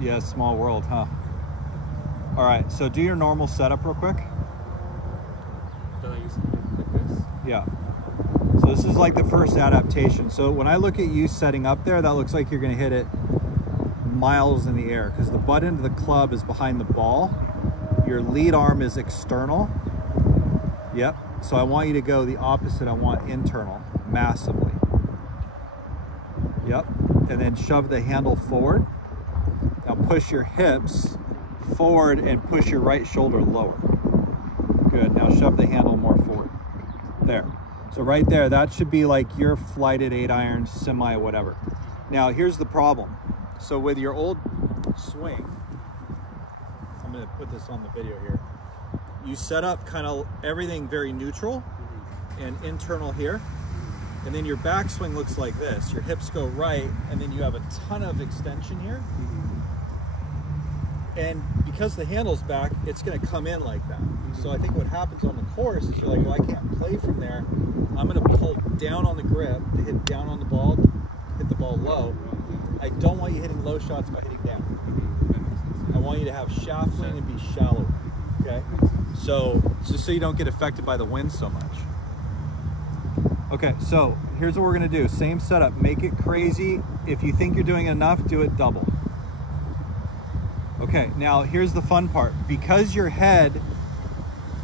Yeah, small world, huh? All right, so do your normal setup real quick. That I use like this? Yeah. So this is like the first adaptation. So when I look at you setting up there, that looks like you're gonna hit it miles in the air because the butt end of the club is behind the ball. Your lead arm is external. Yep. So I want you to go the opposite. I want internal, massively. Yep. And then shove the handle forward. Now push your hips forward and push your right shoulder lower. Good. Now shove the handle more forward. There. So right there, that should be like your flighted 8-iron, semi, whatever. Now here's the problem. So with your old swing, I'm gonna put this on the video here. You set up kind of everything very neutral and internal here. And then your backswing looks like this. Your hips go right, and then you have a ton of extension here. And because the handle's back, it's gonna come in like that. So I think what happens on the course is you're like, well, I can't play from there. I'm gonna pull down on the grip to hit down on the ball, hit the ball low. I don't want you hitting low shots by hitting down. I want you to have shaft swing and be shallow, okay? So, just so you don't get affected by the wind so much. Okay, so here's what we're gonna do. Same setup, make it crazy. If you think you're doing enough, do it double. Okay, now here's the fun part. Because your head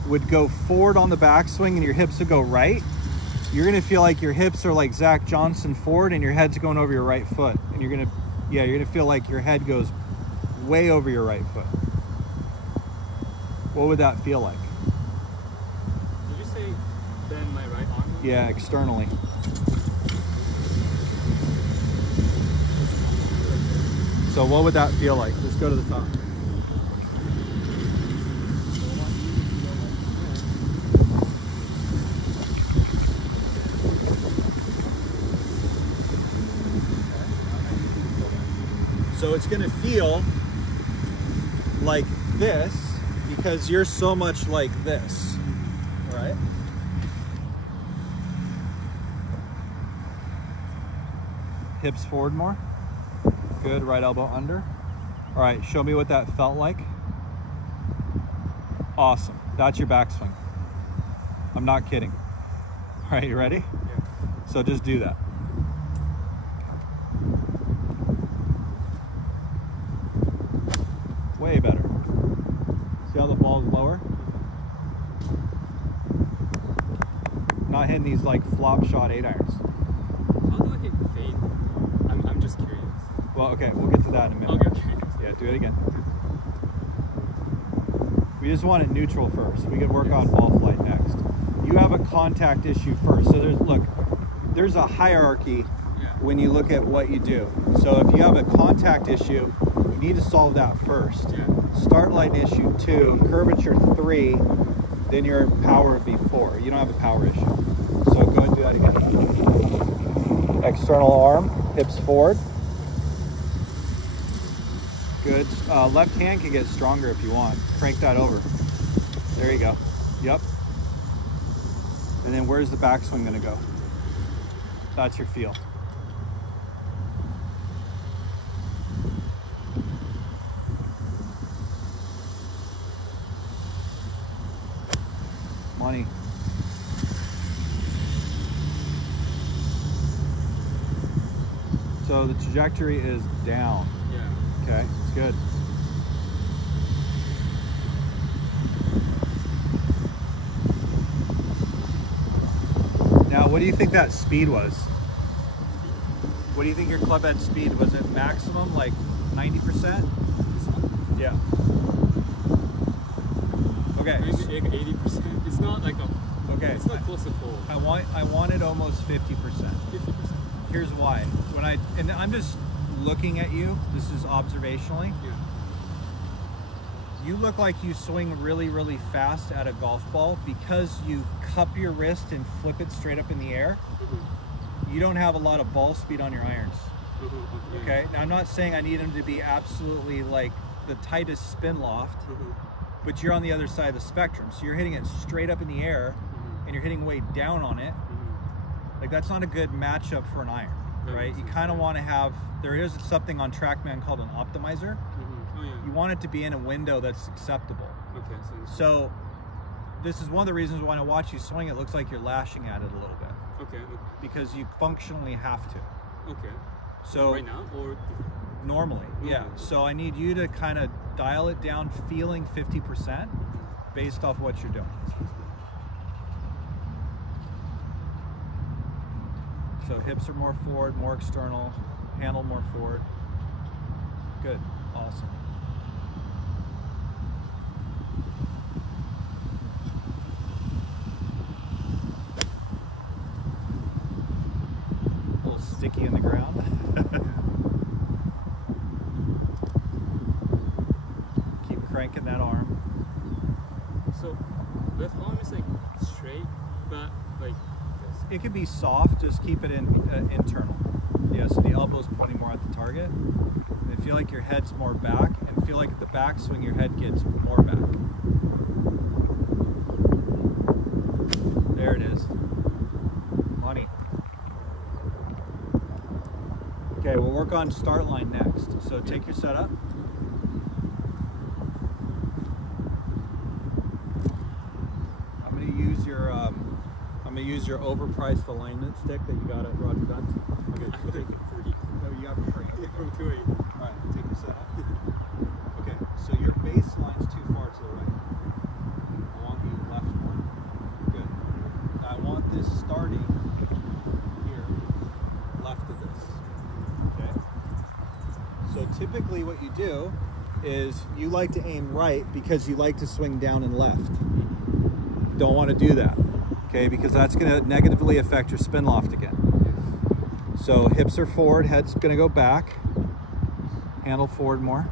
would go forward on the backswing and your hips would go right, you're gonna feel like your hips are like Zach Johnson forward and your head's going over your right foot. And you're gonna feel like your head goes way over your right foot. What would that feel like? Did you say bend my right arm? Yeah, externally. So what would that feel like? Let's go to the top. So it's gonna feel like this because you're so much like this, all right? Hips forward more. Good, right elbow under. All right, show me what that felt like. Awesome, that's your backswing. I'm not kidding. All right, you ready? Yeah. So just do that. Way better. See how the ball's lower? Not hitting these like flop shot 8-irons. How do I hit fade? I'm just curious. Well, okay, we'll get to that in a minute. Okay. Yeah, do it again. We just want it neutral first. We can work on ball flight next. You have a contact issue first. So there's a hierarchy when you look at what you do. So if you have a contact issue, you need to solve that first. Yeah. Start line issue 2, curvature 3, then your power would be 4. You don't have a power issue. So go ahead and do that again. External arm, hips forward. Good. Left hand can get stronger if you want. Crank that over. There you go. Yep. And then where's the backswing gonna go? That's your feel. Money. So the trajectory is down. Yeah. Okay, it's good. Now, what do you think that speed was? What do you think your club head speed was? It maximum, like 90%? Yeah. Okay. Maybe like 80%. It's not like a. Okay. It's not close to full. I wanted almost 50%. 50%. Here's why. And I'm just looking at you. This is observationally. Yeah. You look like you swing really, really fast at a golf ball because you cup your wrist and flip it straight up in the air. You don't have a lot of ball speed on your irons. Okay. Now I'm not saying I need them to be absolutely like the tightest spin loft, but you're on the other side of the spectrum. So you're hitting it straight up in the air and you're hitting way down on it. Like that's not a good matchup for an iron, right? You kind of want to have, there is something on TrackMan called an optimizer. Oh, yeah. You want it to be in a window that's acceptable. Okay. So this is one of the reasons when I watch you swing, it looks like you're lashing at it a little bit. Okay. Because you functionally have to. Okay. So right now or normally, yeah. So I need you to kind of dial it down, feeling 50% based off what you're doing. So hips are more forward, more external, handle more forward. Good, awesome. A little sticky in the ground. Keep cranking that arm. So left arm is like straight, but like it could be soft, just keep it in internal. Yeah, so the elbow's pointing more at the target. And feel like your head's more back, and feel like at the backswing your head gets more back. There it is. Money. Okay, we'll work on start line next. So take your setup. I'm gonna use your overpriced alignment stick that you got at Roger Dunn's. Okay, take it for free. No, you got it for free. Okay, from 280. All right, take your setup. Okay, so your baseline's too far to the right. I want you left more. Good. I want this starting here, left of this. Okay. So typically what you do is you like to aim right because you like to swing down and left. You don't want to do that. Okay, because that's going to negatively affect your spin loft again. So hips are forward, head's going to go back. Handle forward more.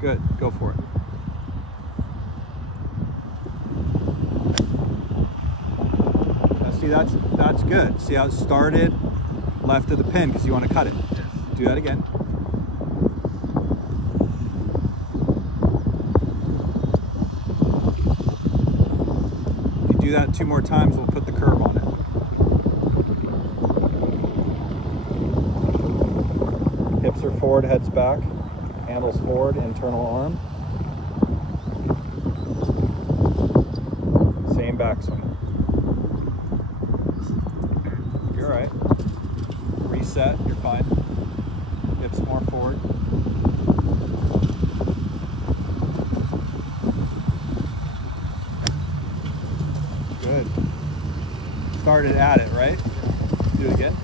Good, go for it. Now see, that's good. See how it started left of the pin because you want to cut it. Do that again. Do that 2 more times, we'll put the curve on it. Hips are forward, head's back, handles forward, internal arm. Same backswing. You're all right. Reset, you're fine. Hips more forward. Good. Started at it, right? Do it again.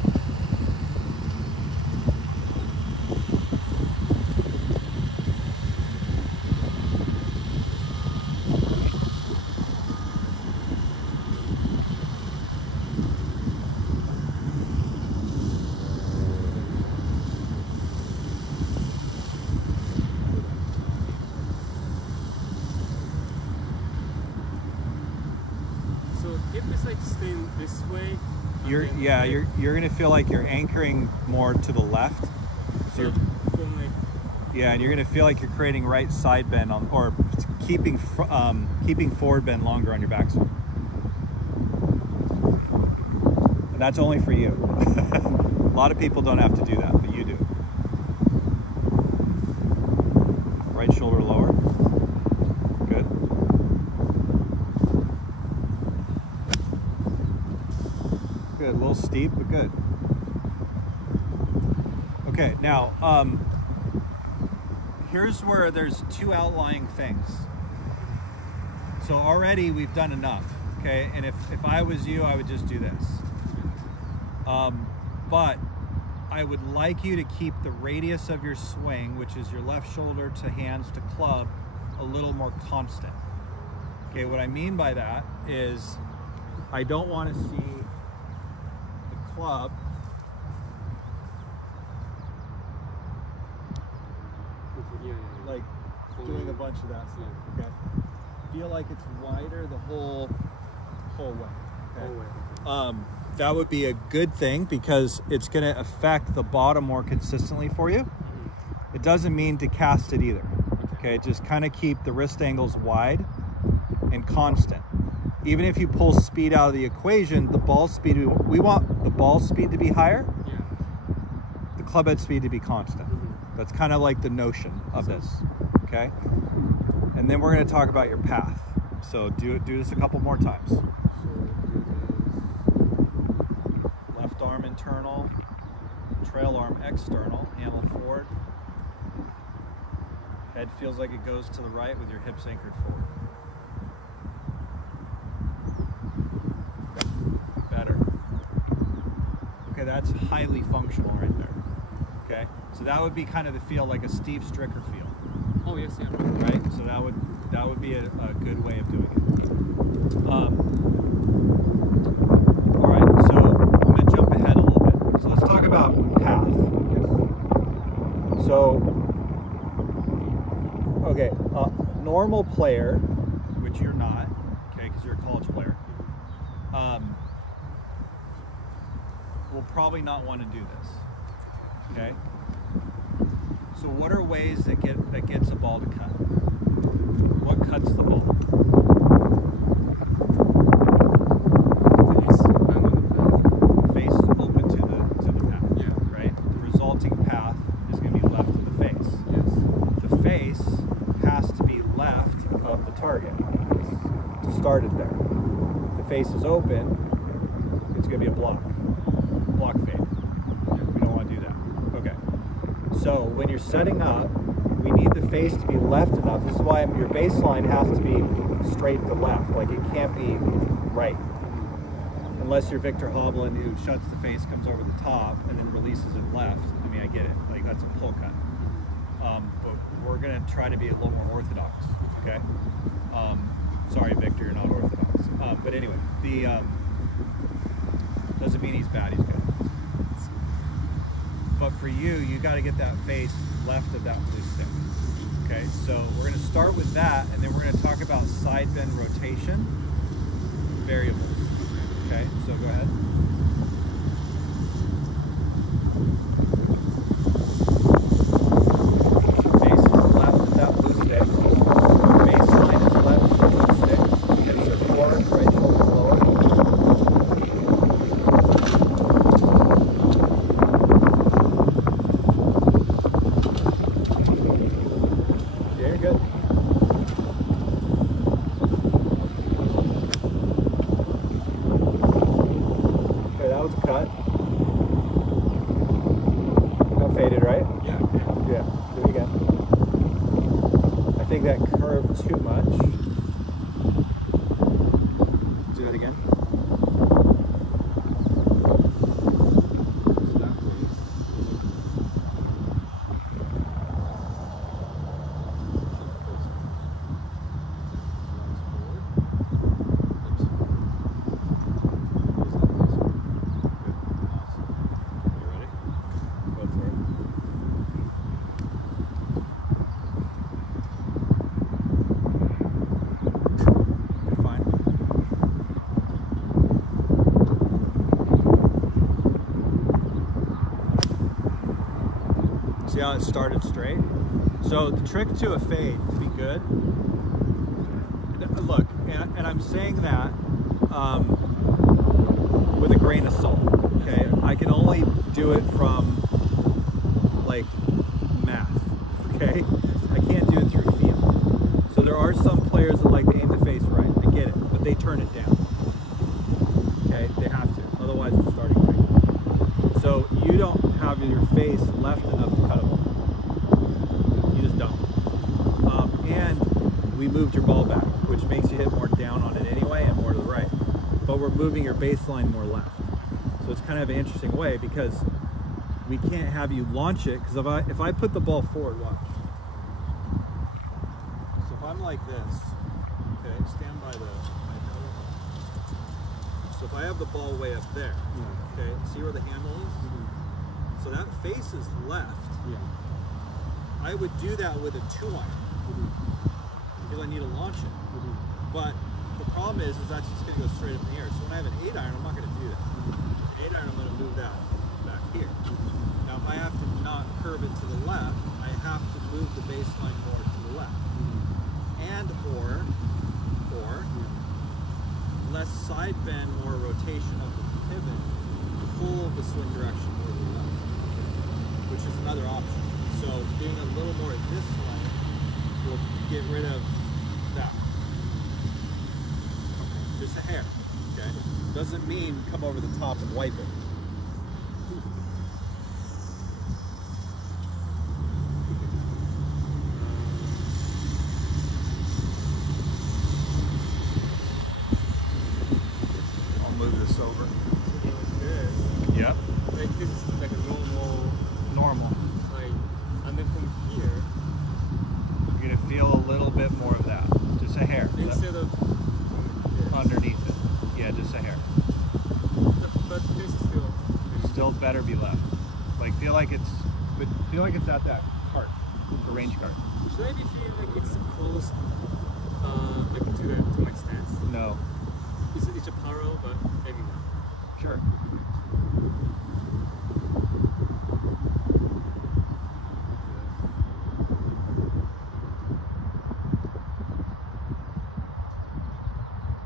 Hip is like staying this way. You're gonna feel like you're anchoring more to the left. So like, yeah, and you're gonna feel like you're creating right side bend on, or keeping forward bend longer on your backswing. And that's only for you. A lot of people don't have to do that, but you do. Right shoulder lower. Good. Good, a little steep, but good. Okay, now, here's where there's 2 outlying things. So already we've done enough, okay? And if I was you, I would just do this. But I would like you to keep the radius of your swing, which is your left shoulder to hands to club, a little more constant. Okay, what I mean by that is I don't want to see the club like doing a bunch of that stuff, okay? Feel like it's wider the whole way, okay? That would be a good thing because it's going to affect the bottom more consistently for you. It doesn't mean to cast it either, okay? Just kind of keep the wrist angles wide and constant. Even if you pull speed out of the equation, the ball speed, we want the ball speed to be higher, the club head speed to be constant. That's kind of like the notion. of this, okay? And then we're gonna talk about your path. So do this a couple more times. So do this. Left arm internal, trail arm external, handle forward. Head feels like it goes to the right with your hips anchored forward. Better. Okay, that's highly functional right there. Okay, so that would be kind of the feel like a Steve Stricker feel. Oh yes, yeah. Right? So that would be a good way of doing it. All right, so I'm gonna jump ahead a little bit. So let's talk about path. So, okay, normal player, which you're not, okay, because you're a college player, will probably not want to do this. Okay. So what are ways that gets a ball to cut? What cuts the ball? Face is open to the path. Yeah. Right? The resulting path is going to be left of the face. Yes. The face has to be left of the target to start it there. If the face is open, it's going to be a block fade. We don't want to do that. Okay. So when you're setting up, we need the face to be left enough. This is why your baseline has to be straight to left. Like it can't be right. Unless you're Victor Hovland, who shuts the face, comes over the top, and then releases it left. I mean, I get it. Like that's a pull cut. But we're going to try to be a little more orthodox. Okay. Sorry, Victor, you're not orthodox. But anyway, the doesn't mean he's bad. He's good. But for you, you got to get that face left of that blue stick. Okay, so we're going to start with that, and then we're going to talk about side bend rotation variables. Okay, so go ahead. Face is left of that blue stick. Baseline is left of the blue stick. Hips are forward, right shoulder lower. See how it started straight? So the trick to a fade to be good, look, and I'm saying that with a grain of salt, okay? I can only do it from like math, okay? I can't do it through feel. So there are some players that like to aim the face right, I get it, but they turn it down, okay? They have to, otherwise it's starting right. So you don't have your face left enough to cut a ball. You just don't. And we moved your ball back, which makes you hit more down on it anyway and more to the right. But we're moving your baseline more left. So it's kind of an interesting way because we can't have you launch it, because if I put the ball forward, watch. So if I'm like this, okay, stand by the so if I have the ball way up there, okay, see where the handle is? So that face is left. Yeah. I would do that with a 2-iron because I need to launch it. But the problem is that's just going to go straight up in the air. So when I have an 8-iron, I'm not going to do that. 8-iron, I'm going to move that back here. Now, if I have to not curve it to the left, I have to move the baseline more to the left, and or less side bend, more rotation of the pivot, pull the swing direction more to the left, which is another option. So doing a little more this way will get rid of that. Just a hair. Okay. Doesn't mean come over the top and wipe it. I'll move this over. Okay, that's good. Yep. Like this is like a normal. Like, and then from here, You're gonna feel a little bit more of that. Just a hair. instead of this, Underneath it. Yeah, just a hair. but this is Still better be left. Like feel like it's at that cart, the range cart. Should I be feeling like it's close, like to my stance? No. It's a paro, but maybe not. Sure.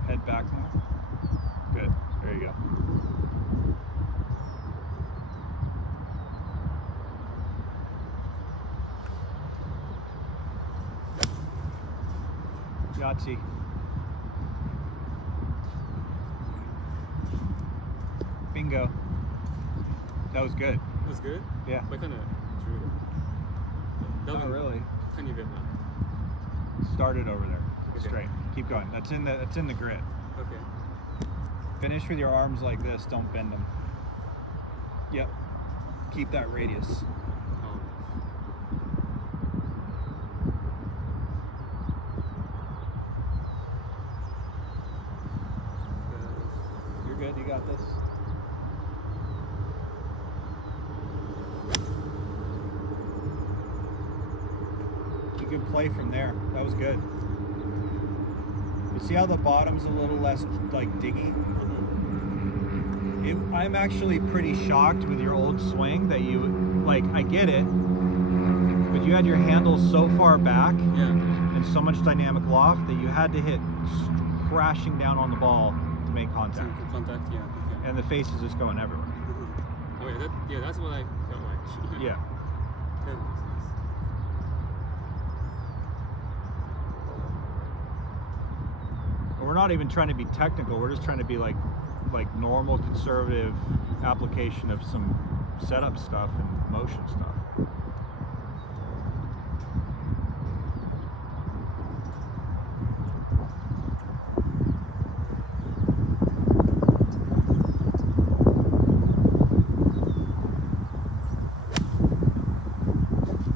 Head back now. Good. There you go. Yahtzee. Bingo. That was good. That's good? Yeah. I kind of drew it. That Not one, really. tiny bit now. Started over there. Okay. Straight. Keep going. That's in the grid. Okay. Finish with your arms like this. Don't bend them. Yep. Keep that radius. Oh. You're good. You got this. You can play from there. That was good. You see how the bottom's a little less like diggy? I'm actually pretty shocked with your old swing that you, like, I get it, but you had your handle so far back and so much dynamic loft that you had to hit crashing down on the ball to make contact. Contact, yeah. Okay. And the face is just going everywhere. Oh, yeah, that's what I felt like. Yeah. That makes sense. We're not even trying to be technical, we're just trying to be like normal conservative application of some setup stuff and motion stuff.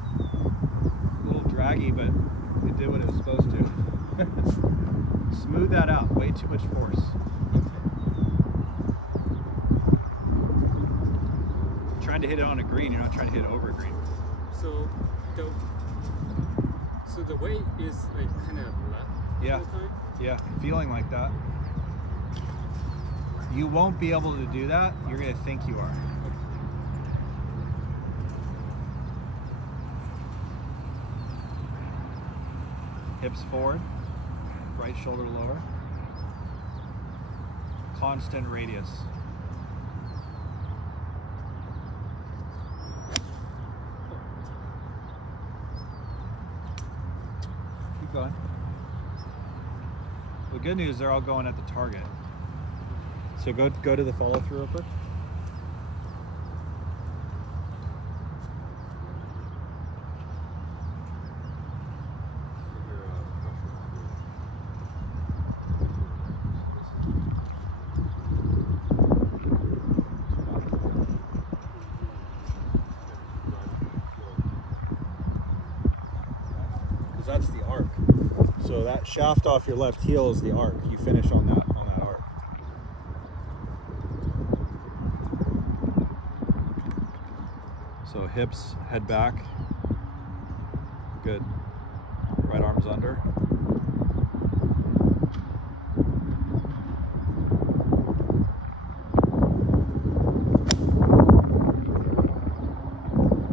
A little draggy, but it did what it was supposed to. Smooth that out, way too much force. Trying to hit it on a green, you're not trying to hit it over a green. So the weight is like kind of left Yeah. all the time? Yeah, feeling like that. You won't be able to do that, you're going to think you are. Hips forward, right shoulder lower. Constant radius. Keep going. The good news, they're all going at the target. So go to the follow through real quick. That's the arc. So that shaft off your left heel is the arc. You finish on that arc. So hips, head back. Good. Right arm's under.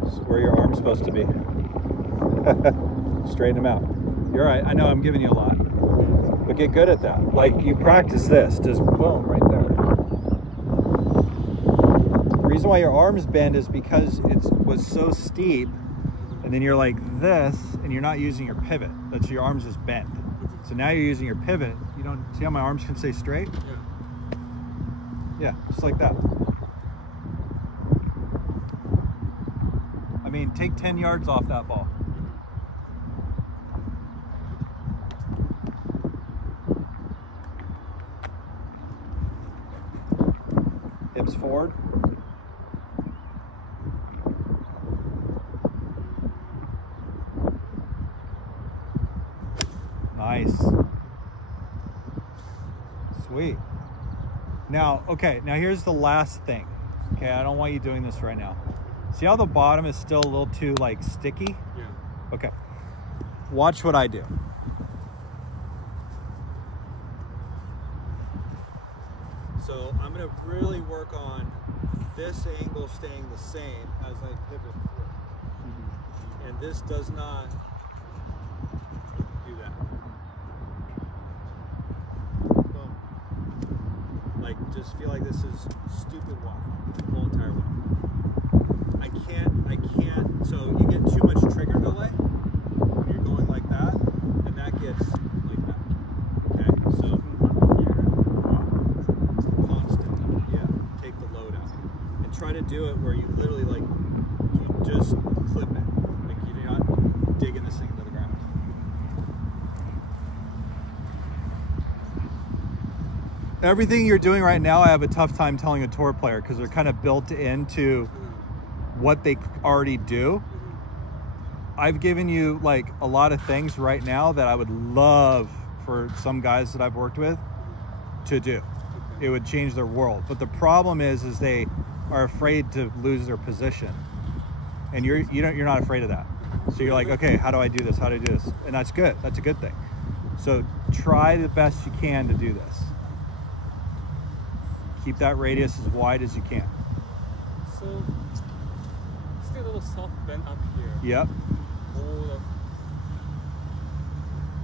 This is where your arm's supposed to be. Straighten them out. You're right. I know I'm giving you a lot, but get good at that. Like you practice this, just boom, right there. The reason why your arms bend is because it was so steep And then you're like this, and you're not using your pivot. That's your arms just bent. So now you're using your pivot. You don't see how my arms can stay straight? Yeah. Yeah, just like that. I mean, take 10 yards off that ball. Hips forward. Nice. Sweet. Now, okay, now here's the last thing. Okay, I don't want you doing this right now. See how the bottom is still a little too like sticky? Yeah. Okay. Watch what I do. So I'm gonna really work on this angle staying the same as I pivot through. And this does not do that. Boom. Like, just feel like this is stupid walk the whole entire way. I can't, so you get too much trigger delay when you're going like that, and that gets like that. Okay, so constantly, yeah, take the load out. And try to do it where you literally like, you just clip it. Like you're not digging this thing into the ground. Everything you're doing right now, I have a tough time telling a tour player because they're kind of built into what they already do. I've given you like a lot of things right now that I would love for some guys that I've worked with to do. It would change their world. But the problem is they are afraid to lose their position. And you're not afraid of that. So you're like, okay, how do I do this? How do I do this? And that's good. That's a good thing. So try the best you can to do this. Keep that radius as wide as you can. So, still a little soft bend up here. Yep. Hold up.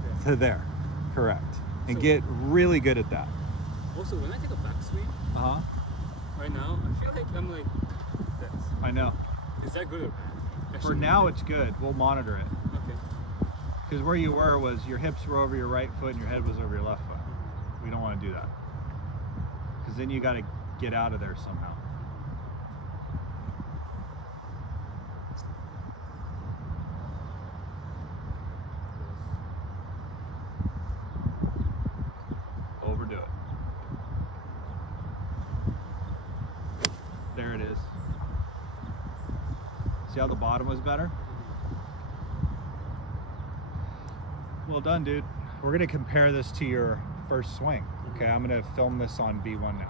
Yeah. To there. Correct. And So- get really good at that. Also, when I take a backswing, Uh-huh. right now, I feel like I'm like this. I know. Is that good or bad? For now, it's good. We'll monitor it. Okay. Because where you were was your hips were over your right foot and your head was over your left foot. We don't want to do that. Because then you got to get out of there somehow. Overdo it. There it is. See how the bottom was better? Well done, dude. We're gonna compare this to your first swing. Okay, I'm gonna film this on V1 now.